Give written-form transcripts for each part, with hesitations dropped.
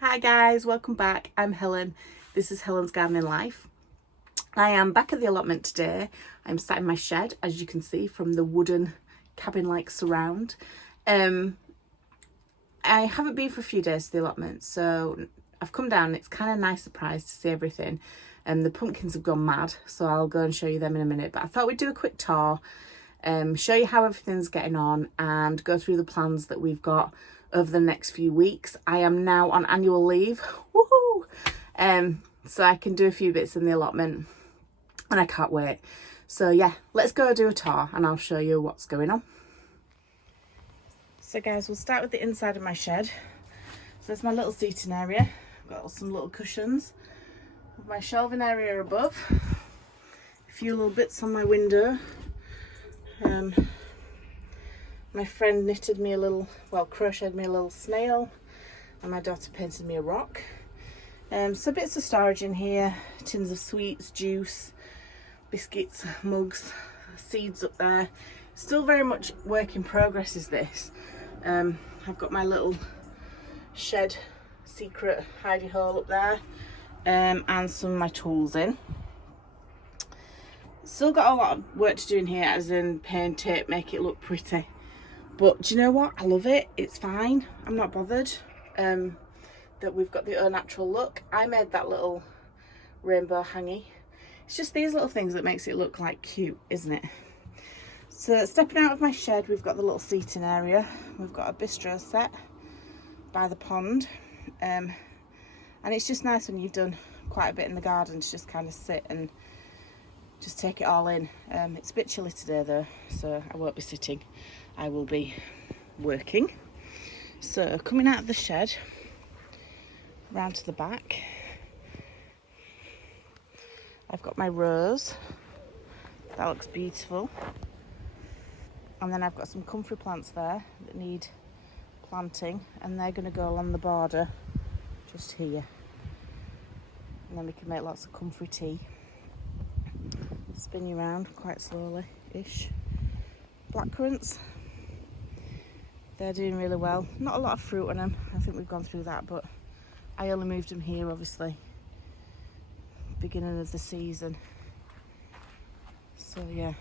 Hi guys, welcome back. I'm Helen. This is Helen's Gardening Life. I am back at the allotment today. I'm sat in my shed, as you can see from the wooden cabin-like surround. I haven't been for a few days to the allotment, so I've come down. It's kind of a nice surprise to see everything. The pumpkins have gone mad, so I'll go and show you them in a minute. But I thought we'd do a quick tour, show you how everything's getting on and go through the plans that we've got over the next few weeks. I am now on annual leave, woohoo! So I can do a few bits in the allotment and I can't wait. So yeah, let's go do a tour and I'll show you what's going on. So guys, we'll start with the inside of my shed. So there's my little seating area. I've got some little cushions. My shelving area above. A few little bits on my window. My friend knitted me a little, crocheted me a little snail, and my daughter painted me a rock. So bits of storage in here, tins of sweets, juice, biscuits, mugs, seeds up there. Still very much work in progress is this. I've got my little shed secret hidey hole up there, and some of my tools in. Still got a lot of work to do in here, as in paint it, make it look pretty. But do you know what? I love it. It's fine. I'm not bothered that we've got the au natural look. I made that little rainbow hangy. It's just these little things that makes it look like cute, isn't it? So stepping out of my shed, we've got the little seating area. We've got a bistro set by the pond. And it's just nice when you've done quite a bit in the garden to just kind of sit and just take it all in. It's a bit chilly today though, so I won't be sitting. I will be working. So coming out of the shed, round to the back, I've got my rose. That looks beautiful. And then I've got some comfrey plants there that need planting, and they're going to go along the border just here. And then we can make lots of comfrey tea. Spin you around quite slowly-ish. Black currants. They're doing really well. Not a lot of fruit on them. I think we've gone through that, but I only moved them here, obviously, beginning of the season. So yeah,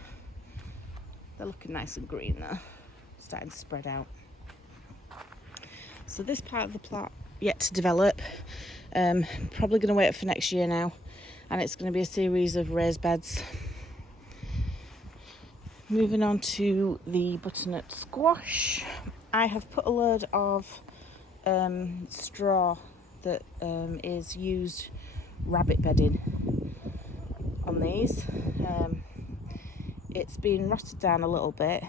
they're looking nice and green now. Starting to spread out. So this part of the plot yet to develop. Probably going to wait for next year now, and it's going to be a series of raised beds. Moving on to the butternut squash. I have put a load of straw that is used rabbit bedding on these. It's been rotted down a little bit,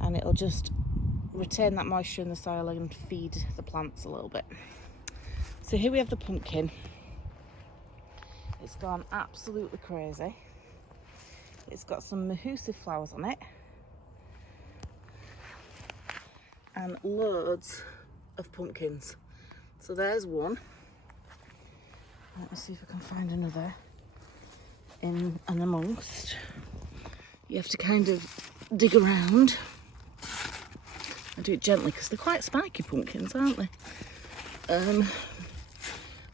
and it'll just retain that moisture in the soil and feed the plants a little bit. So here we have the pumpkin. It's gone absolutely crazy. It's got some mahoosive flowers on it and loads of pumpkins. So there's one. Let me see if I can find another in and amongst. You have to kind of dig around. I do it gently because they're quite spiky pumpkins, aren't they?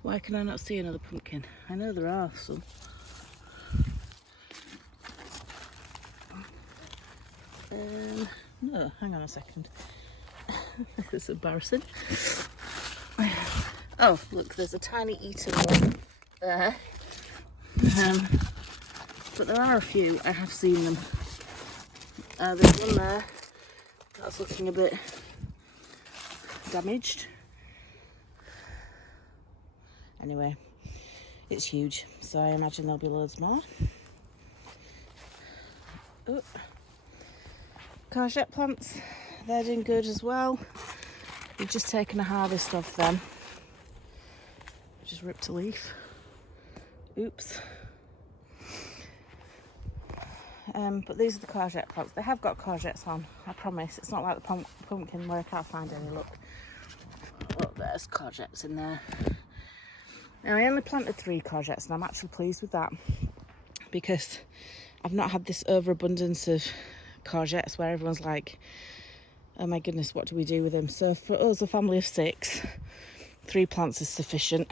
Why can I not see another pumpkin? I know there are some. No, hang on a second. It's embarrassing. Oh, look, there's a tiny eaten one there. But there are a few, I have seen them. There's one there that's looking a bit damaged. Anyway, it's huge, so I imagine there'll be loads more. Oh. Courgette plants, they're doing good as well. We've just taken a harvest of them. Just ripped a leaf. Oops. But these are the courgette plants. They have got courgettes on, I promise. It's not like the pumpkin where I can't find any. Look, there's courgettes in there. Now I only planted 3 courgettes and I'm actually pleased with that, because I've not had this overabundance of courgettes where everyone's like, oh my goodness, what do we do with them? So for us, a family of 6, 3 plants is sufficient.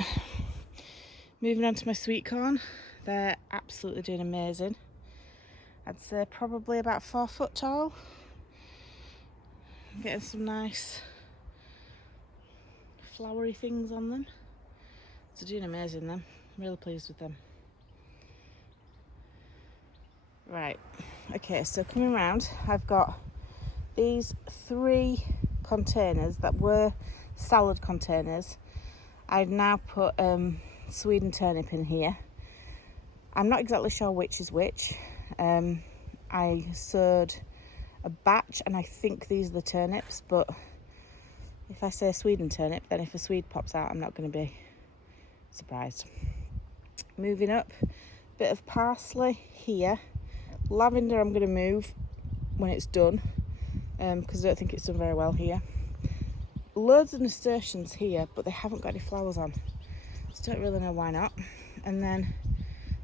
Moving on to my sweet corn. They're absolutely doing amazing. I'd say probably about 4 foot tall. I'm getting some nice flowery things on them. They're doing amazing them. I'm really pleased with them. Right, okay, so coming around, I've got these 3 containers that were salad containers. I've now put Sweden turnip in here. I'm not exactly sure which is which. I sowed a batch and I think these are the turnips, but if I say Sweden turnip, then if a Swede pops out, I'm not going to be surprised. Moving up, bit of parsley here. Lavender I'm going to move when it's done, because I don't think it's done very well here. Loads of nasturtiums here, but they haven't got any flowers on. Just don't really know why not. And then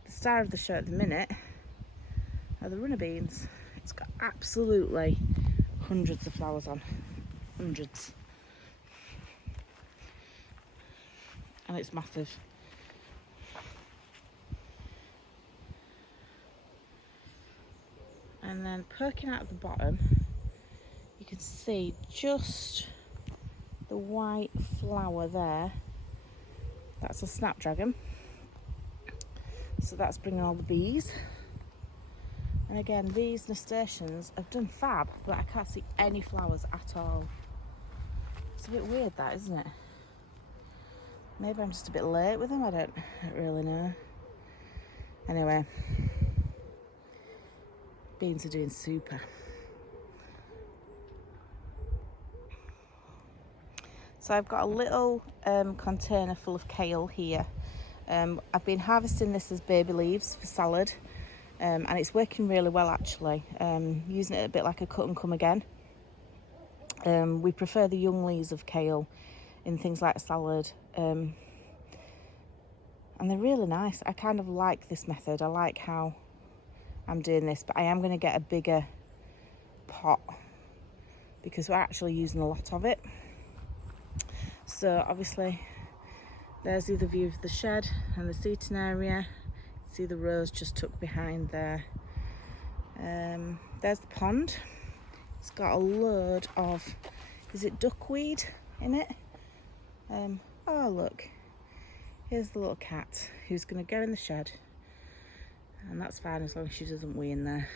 the star of the show at the minute are the runner beans. It's got absolutely hundreds of flowers on. Hundreds. And it's massive. And then poking out at the bottom, you can see just the white flower there. That's a snapdragon. So that's bringing all the bees. And again, these nasturtiums have done fab, but I can't see any flowers at all. It's a bit weird that, isn't it? Maybe I'm just a bit late with them, I don't really know. Anyway, beans are doing super. So I've got a little container full of kale here. I've been harvesting this as baby leaves for salad, and it's working really well actually. Using it a bit like a cut and come again. We prefer the young leaves of kale in things like salad, and they're really nice. I kind of like this method. I like how I'm doing this, but I am going to get a bigger pot because we're actually using a lot of it. So obviously there's the view of the shed and the seating area. See the rows just tucked behind there. There's the pond. It's got a load of, is it duckweed in it? Oh look, here's the little cat who's going to go in the shed, and that's fine as long as she doesn't wee in there.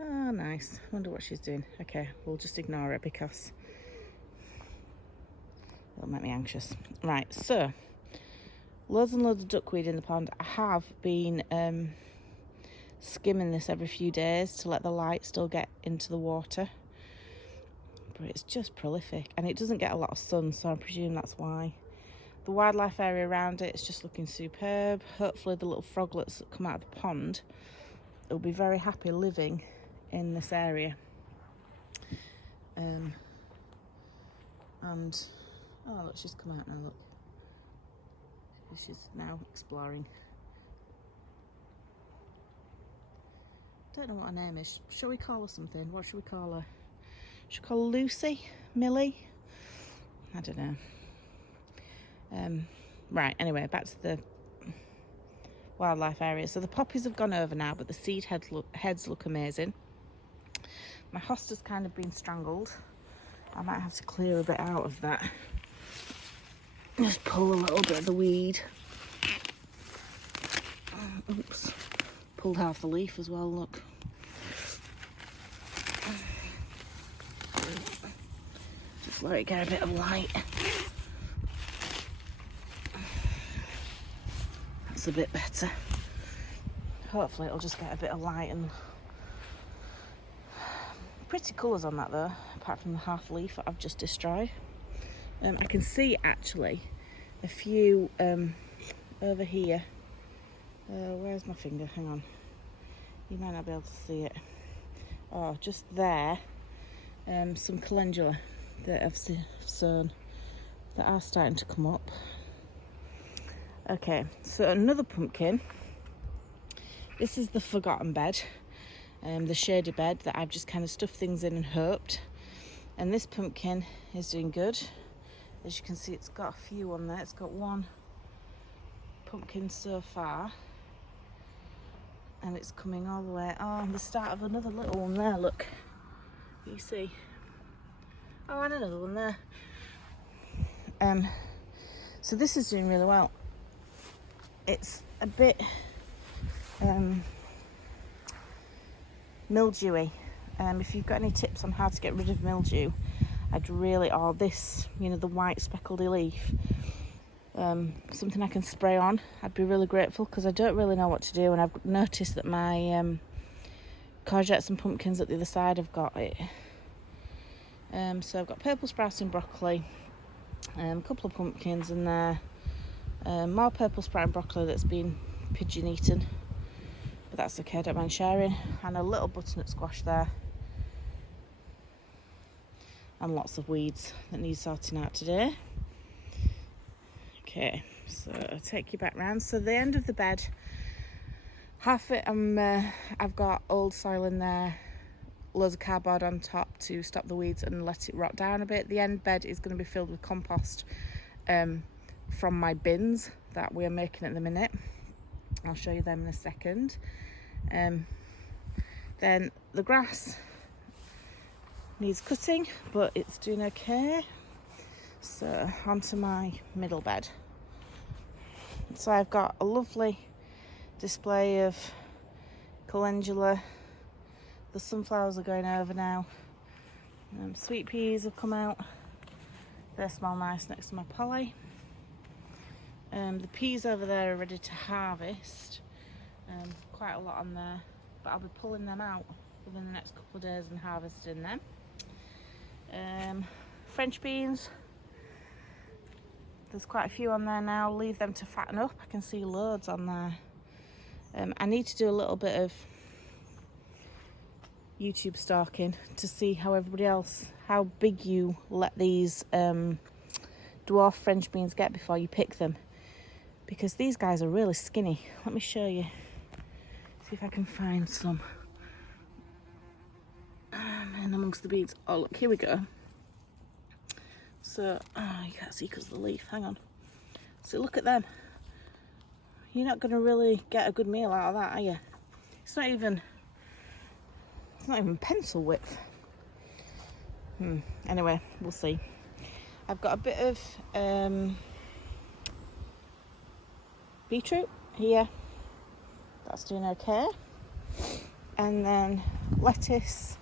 Oh nice, wonder what she's doing. Okay, we'll just ignore it because it'll make me anxious. Right, so loads and loads of duckweed in the pond. I have been skimming this every few days to let the light still get into the water, but it's just prolific and it doesn't get a lot of sun, so I presume that's why. The wildlife area around it is just looking superb. Hopefully the little froglets that come out of the pond will be very happy living in this area. And oh look, she's come out now, look. She's now exploring. Don't know what her name is. Shall we call her something? What should we call her? Should we call her Lucy? Millie? I don't know. Right, anyway, back to the wildlife area. So the poppies have gone over now, but the seed heads look amazing. My hosta's kind of been strangled. I might have to clear a bit out of that. Just pull a little bit of the weed. Oops. Pulled half the leaf as well, look. Just let it get a bit of light. That's a bit better. Hopefully it'll just get a bit of light. And pretty colours on that though, apart from the half leaf that I've just destroyed. I can see actually a few over here. Where's my finger? Hang on. You might not be able to see it. Oh, just there. Some calendula that I've sown that are starting to come up. Okay, so another pumpkin. This is the forgotten bed, the shady bed that I've just kind of stuffed things in and hoped. And this pumpkin is doing good. As you can see, it's got a few on there. It's got one pumpkin so far, and it's coming all the way. Oh, and the start of another little one there, look. You see? Oh, and another one there. So this is doing really well. It's a bit mildewy. If you've got any tips on how to get rid of mildew, I'd really, or this, you know, the white speckledy leaf, something I can spray on, I'd be really grateful, because I don't really know what to do, and I've noticed that my courgettes and pumpkins at the other side have got it. So I've got purple sprouting broccoli, a couple of pumpkins in there, more purple sprouting broccoli that's been pigeon eaten, but that's okay, I don't mind sharing, and a little butternut squash there, and lots of weeds that need sorting out today. Okay, so I'll take you back round. So the end of the bed, half it I've got old soil in there, loads of cardboard on top to stop the weeds and let it rot down a bit. The end bed is going to be filled with compost from my bins that we are making at the minute. I'll show you them in a second. Then the grass needs cutting, but it's doing okay. So onto my middle bed. So I've got a lovely display of calendula. The sunflowers are going over now. Sweet peas have come out. They smell nice next to my polly. The peas over there are ready to harvest. Quite a lot on there, but I'll be pulling them out within the next couple of days and harvesting them. French beans, there's quite a few on there now. I'll leave them to fatten up. I can see loads on there. I need to do a little bit of YouTube stalking to see how everybody else, how big you let these dwarf French beans get before you pick them, because these guys are really skinny. Let me show you, see if I can find some in amongst the beans. Oh look, here we go. So, you can't see because of the leaf, hang on. So look at them. You're not going to really get a good meal out of that, are you? It's not even pencil width. Anyway, we'll see. I've got a bit of beetroot here. That's doing okay. And then lettuce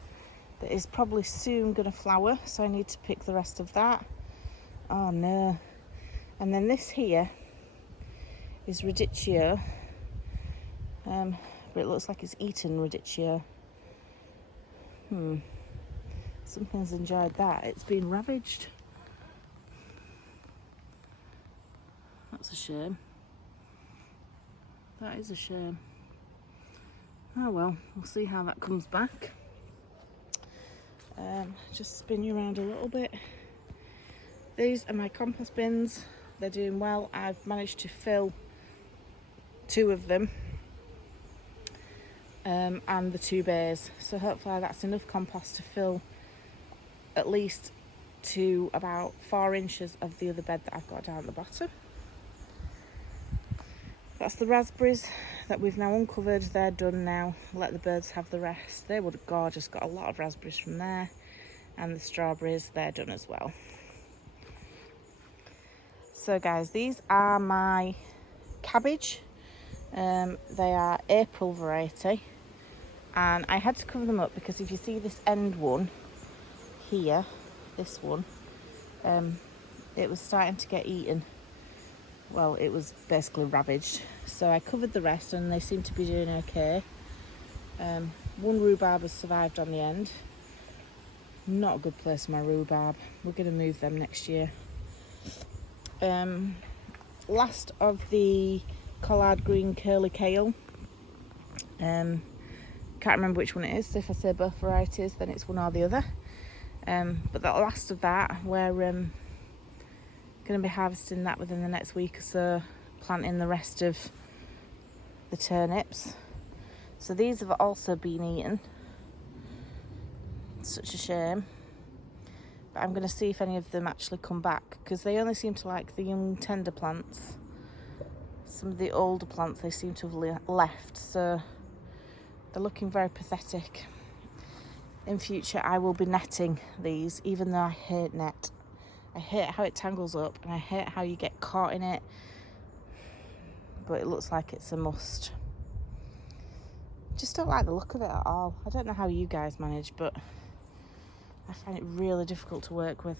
that is probably soon going to flower, so I need to pick the rest of that. Oh no. And then this here is Radicchio, but it looks like it's eaten Radicchio. Something's enjoyed that. It's been ravaged. That's a shame. That is a shame. Oh well, we'll see how that comes back. Just spin you around a little bit. These are my compost bins. They're doing well. I've managed to fill 2 of them, and the 2 bays. So hopefully that's enough compost to fill at least to about 4 inches of the other bed that I've got down at the bottom. That's the raspberries that we've now uncovered. They're done now. Let the birds have the rest. They would have gorgeous. Got a lot of raspberries from there. And the strawberries, they're done as well. So guys, these are my cabbage. They are April variety. And I had to cover them up because if you see this end one here, this one, it was starting to get eaten. Well, it was basically ravaged. So I covered the rest and they seem to be doing okay. One rhubarb has survived on the end. Not a good place for my rhubarb. We're going to move them next year. Last of the collard green curly kale. Can't remember which one it is. So if I say both varieties, then it's one or the other. But the last of that, we're going to be harvesting that within the next week or so, planting the rest of the turnips. So these have also been eaten. Such a shame. But I'm going to see if any of them actually come back, because they only seem to like the young tender plants. Some of the older plants they seem to have left, so they're looking very pathetic. In future I will be netting these, even though I hate net. I hate how it tangles up and I hate how you get caught in it, but it looks like it's a must. Just don't like the look of it at all. I don't know how you guys manage, but I find it really difficult to work with.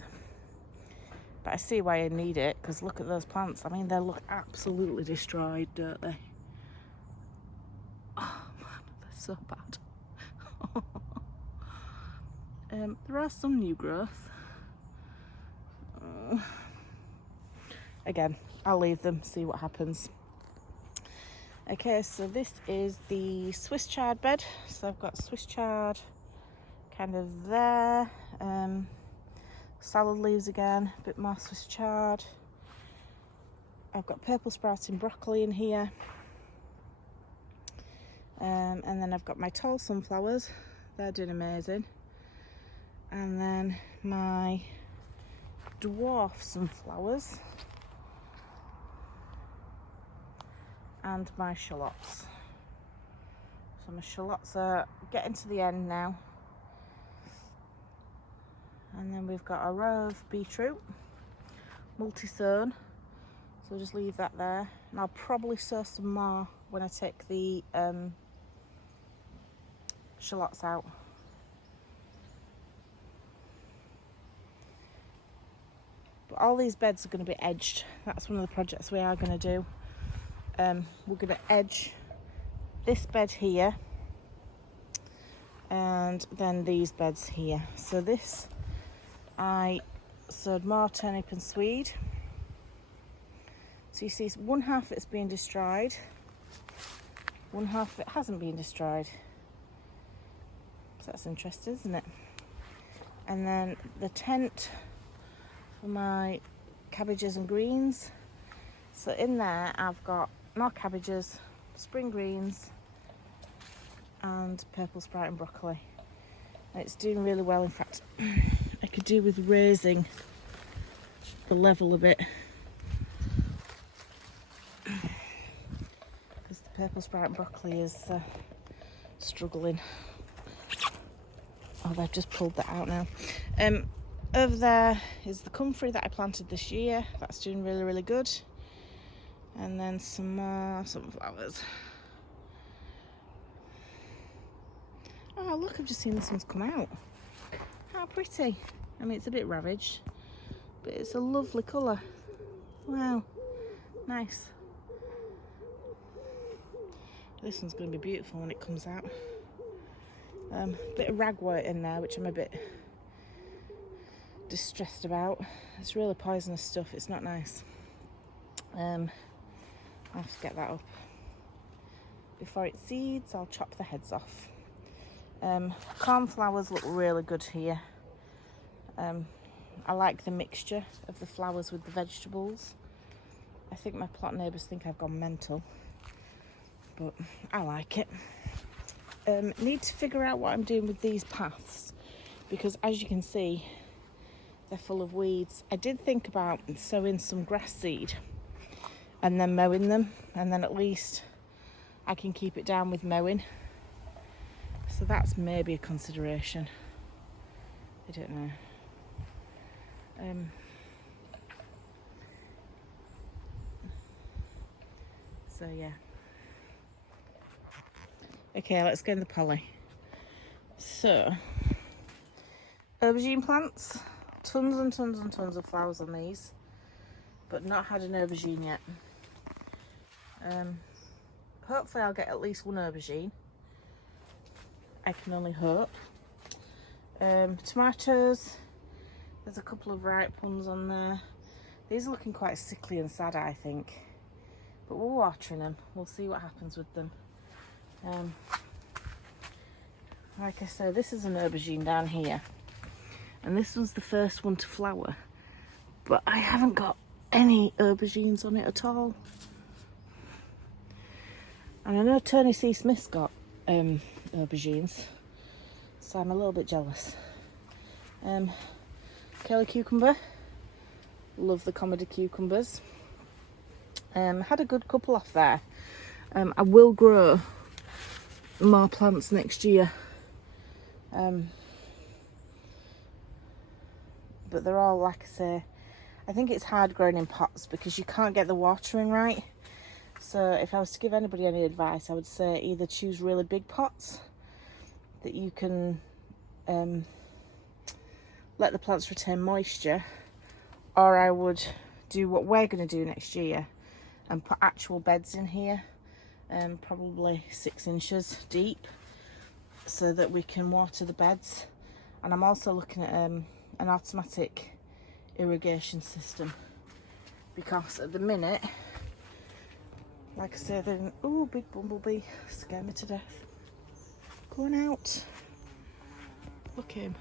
But I see why I need it, because look at those plants. I mean, they look absolutely destroyed, don't they? Oh man, they're so bad. There are some new growth. Again, I'll leave them, see what happens. Okay, so this is the Swiss chard bed. So I've got Swiss chard kind of there. Salad leaves again, a bit more Swiss chard. I've got purple sprouting broccoli in here. And then I've got my tall sunflowers. They're doing amazing. And then my dwarf sunflowers. And my shallots. So my shallots are getting to the end now. And then we've got a row of beetroot, multi-sown. So we'll just leave that there. And I'll probably sow some more when I take the shallots out. But all these beds are going to be edged. That's one of the projects we are going to do. We're going to edge this bed here and then these beds here. So this, I sowed more turnip and swede. So you see one half it's being destroyed, one half of it hasn't been destroyed. So that's interesting, isn't it? And then the tent for my cabbages and greens. So in there I've got more cabbages, spring greens and purple sprouting broccoli. And it's doing really well. In fact, I could do with raising the level a bit, because the purple sprouting broccoli is struggling. Oh, they've just pulled that out now. Over there is the comfrey that I planted this year. That's doing really, really good. And then some more sunflowers. Oh look, I've just seen this one's come out. How pretty. I mean, it's a bit ravaged, but it's a lovely colour. Wow, nice. This one's going to be beautiful when it comes out. A bit of ragwort in there, which I'm a bit distressed about. It's really poisonous stuff, it's not nice. I have to get that up. Before it seeds, I'll chop the heads off. Cornflowers look really good here. I like the mixture of the flowers with the vegetables. I think my plot neighbours think I've gone mental, but I like it. Need to figure out what I'm doing with these paths, because as you can see, they're full of weeds. I did think about sowing some grass seed and then mowing them, and then at least I can keep it down with mowing. So that's maybe a consideration. I don't know. So yeah. Okay, let's go in the poly. So, aubergine plants. Tons and tons and tons of flowers on these, but not had an aubergine yet. Hopefully I'll get at least one aubergine. I can only hope. Tomatoes, there's a couple of ripe ones on there. These are looking quite sickly and sad, I think, but we're watering them. We'll see what happens with them. Like I said, this is an aubergine down here, and this was the first one to flower, but I haven't got any aubergines on it at all. And I know Tony C. Smith's got aubergines, so I'm a little bit jealous. Kale cucumber. Love the comedy cucumbers. Had a good couple off there. I will grow more plants next year. But they're all, like I say, I think it's hard growing in pots because you can't get the watering right. So if I was to give anybody any advice, I would say either choose really big pots that you can let the plants retain moisture, or I would do what we're going to do next year and put actual beds in here, probably 6 inches deep, so that we can water the beds. And I'm also looking at an automatic irrigation system, because at the minute, like I said, oh, big bumblebee, scare me to death. Going out. Look at him.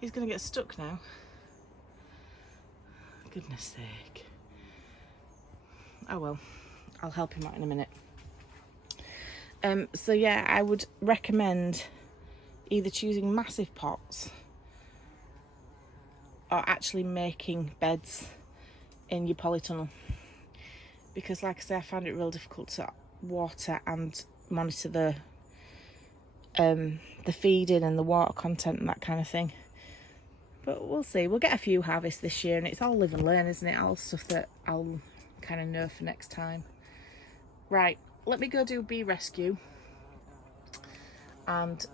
He's going to get stuck now. Goodness sake. Oh well, I'll help him out in a minute. So yeah, I would recommend either choosing massive pots or actually making beds in your polytunnel, because like I say, I found it real difficult to water and monitor the feeding and the water content and that kind of thing. But we'll see. We'll get a few harvests this year, and it's all live and learn, isn't it? All stuff that I'll kind of know for next time. Right, let me go do bee rescue, and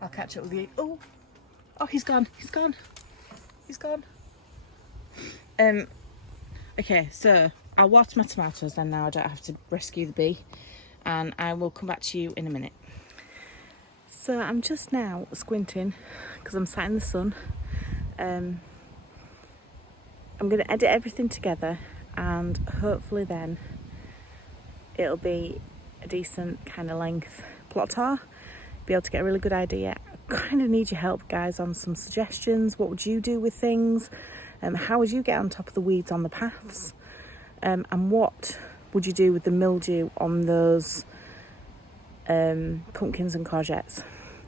I'll catch up with you. Oh, he's gone. Okay, so I'll water my tomatoes then now. I don't have to rescue the bee, and I will come back to you in a minute. So I'm just now squinting because I'm sat in the sun. I'm going to edit everything together, and hopefully then it'll be a decent kind of length plot tour. Be able to get a really good idea. I kind of need your help, guys, on some suggestions. What would you do with things? How would you get on top of the weeds on the paths? And what would you do with the mildew on those pumpkins and courgettes?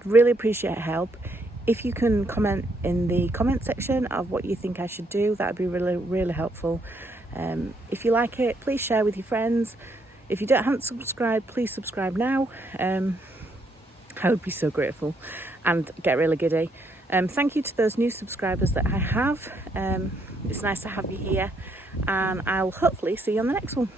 Really appreciate help. If you can comment in the comment section of what you think I should do, that would be really, really helpful. If you like it, please share with your friends. If you haven't subscribed, please subscribe now. I would be so grateful and get really giddy. Thank you to those new subscribers that I have. It's nice to have you here, and I'll hopefully see you on the next one.